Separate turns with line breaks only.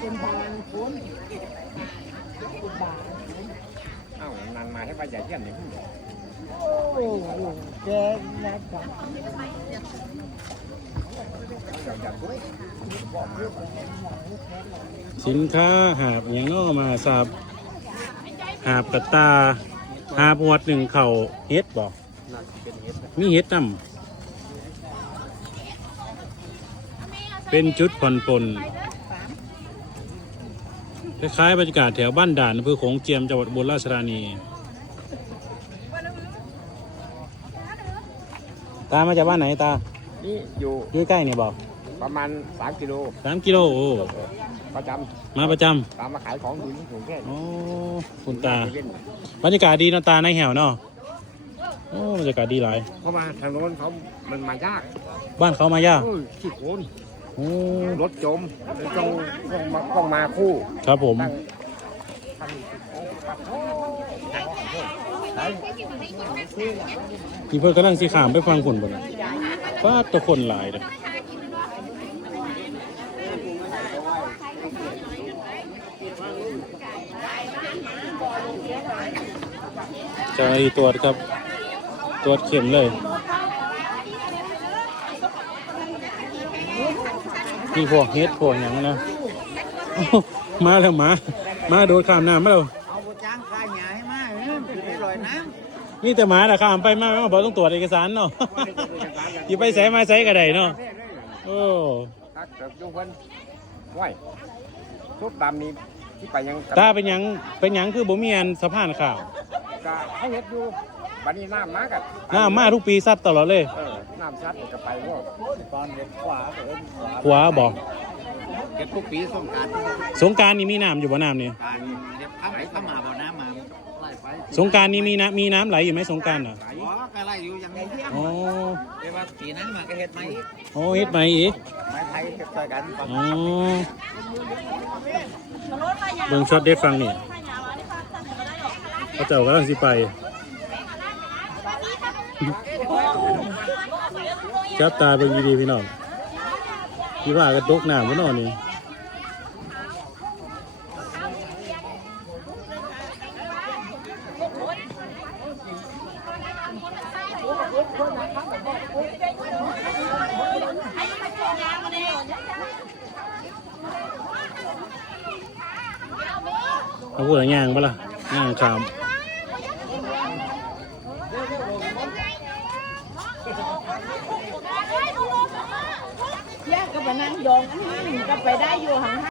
เป็นบางคนบาง
เอ้านันมาให้ป้าใหญ่เยี่ยมนี่
โอ้โหแกนะครับ
สินค้าหาบอย่างนอกมาสับหาบกระตา หาบหวดหนึ่งเข่าเฮ็ดบอก
น่าจะเป็นเฮ็ดนะ
มีเฮ็ดนำเป็นจุดผ่อนปลน คล้ายๆบรรยากาศแถวบ้านด่านอำเภอโขงเจียมจังหวัดอุบลราชธานี ตามาจากบ้านไหนตา
นี่อยู่
อยู่ใกล้เนี่ยบอก
ประมาณ 3 กิโล
สามกิโลโอ้
ประจ
มาประจำ
ตามมาขายของอยู่ที่กรุงเทพำ
โอ้คุณตา
เว่น
บรรยากาศดีเนาะตาในแหวเนาะโอ้บรรยากาศดีหลาย
เพราะมาทางโน้นเขามันมายาก
บ้านเขามายาก
โอ้ยขี้โคลน รถจมต้องต้องมาต้องมาคู่
ครับผม
ตั้ง
พี่เพื่อนกำลังสีขามไปฟังผลบนน่ะว่าตัวคนหลายเลยเจะตรวจครับ ตรวจเข็มเลย มีพวกเฮ็ดพวกอย่างนะโอ้มาแล้วมามาโดดข้ามน้ำมาแล้ว
เอาบจ้างค่าหยาให้มาเนี่ยมันจะลอยน้
นี่แต่หมาแต่ข้ามไปมาไม่มาบอกต้องตรวจเอกสารเนาะ ที่ไปใส่มาใส่กระไดเนาะโอ้
ตักเติบจุงเพิ่นไหวชุดดำนี้ที่ไปยัง
ตาเป็นหยังเป็นหยังคือบ่มีอันสะพานข่าว
ก็ให้เฮ็ดอยู่ บัดนี้น้ำมากัน
น้ามาทุกปีซัดตลอดเลย
เออน้ำซัดก็ไปพวกำ
ตอนเด็กขวาก็เอิ้นขวา
ขวาบอก
เก็บทุกปีสงการ
สงกรารนี่มีน้ำอยู่บ่น้ำนี่
การเด็กเข้าไหนเข้ามาบ่น้ำมาไล่ไป
สงกรารนี่มีน้ำมีน้ำไหลอยู่ไหมสงกรารอะ
อ๋อก็ไล่อยู่อย่างนี้
อ๋อ
เรียกว่าปีนั้นมาก็เฮ็ดไหม
โอ้เฮ็ดไหมอีก
ไม้ไทยก็ช่วยกัน
อ๋อเบิ่งช็อตเด็ดฟังนี่พระเจ้ากำลังสิไป จับตาเบิ่งดีๆพี่น้องพี่ว่ากระตกน้ำบ่เนอนนี่เอาพูดอะไรย่างปะล่ะย่างขาม
แยกก็ไปนั่งยองอันนี้ก็ไปได้อยู่ห่าง